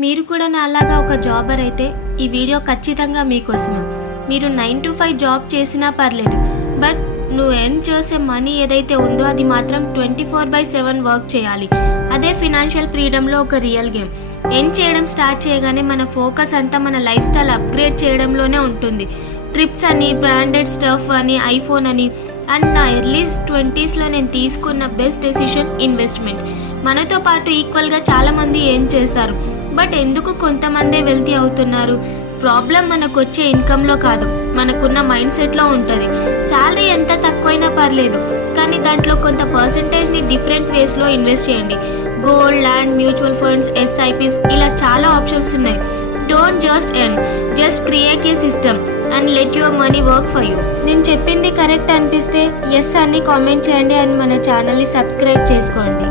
మీరు కూడా నాలాగా ఒక జాబర్ అయితే ఈ వీడియో ఖచ్చితంగా మీకోసమే. మీరు 9 to 5 జాబ్ చేసినా పర్లేదు, బట్ నువ్వు ఎర్న్ చేసే మనీ ఏదైతే ఉందో అది మాత్రం 24/7 వర్క్ చేయాలి. అదే ఫినాన్షియల్ ఫ్రీడమ్లో ఒక రియల్ గేమ్. ఎర్న్ చేయడం స్టార్ట్ చేయగానే మన ఫోకస్ అంతా మన లైఫ్ స్టైల్ అప్గ్రేడ్ చేయడంలోనే ఉంటుంది. ట్రిప్స్ అని, బ్రాండెడ్ స్టఫ్ అని, ఐఫోన్ అని. అండ్ నా ఎర్లీ 20sలో నేను తీసుకున్న బెస్ట్ డెసిషన్ ఇన్వెస్ట్మెంట్. మనతో పాటు ఈక్వల్గా చాలామంది ఏం చేస్తారు, బట్ ఎందుకు కొంతమందే వెల్తీ అవుతున్నారు? ప్రాబ్లం మనకు వచ్చే ఇన్కంలో కాదు, మనకున్న మైండ్ సెట్లో ఉంటుంది. శాలరీ ఎంత తక్కువైనా పర్లేదు, కానీ దాంట్లో కొంత పర్సంటేజ్ని డిఫరెంట్ వేస్లో ఇన్వెస్ట్ చేయండి. Gold, land, mutual funds, SIPs, ఇలా చాలా ఆప్షన్స్ ఉన్నాయి. Don't just earn, just create a system and let your money work for you. నేను చెప్పింది కరెక్ట్ అనిపిస్తే ఎస్ అని కామెంట్ చేయండి అండ్ మన ఛానల్ని సబ్స్క్రైబ్ చేసుకోండి.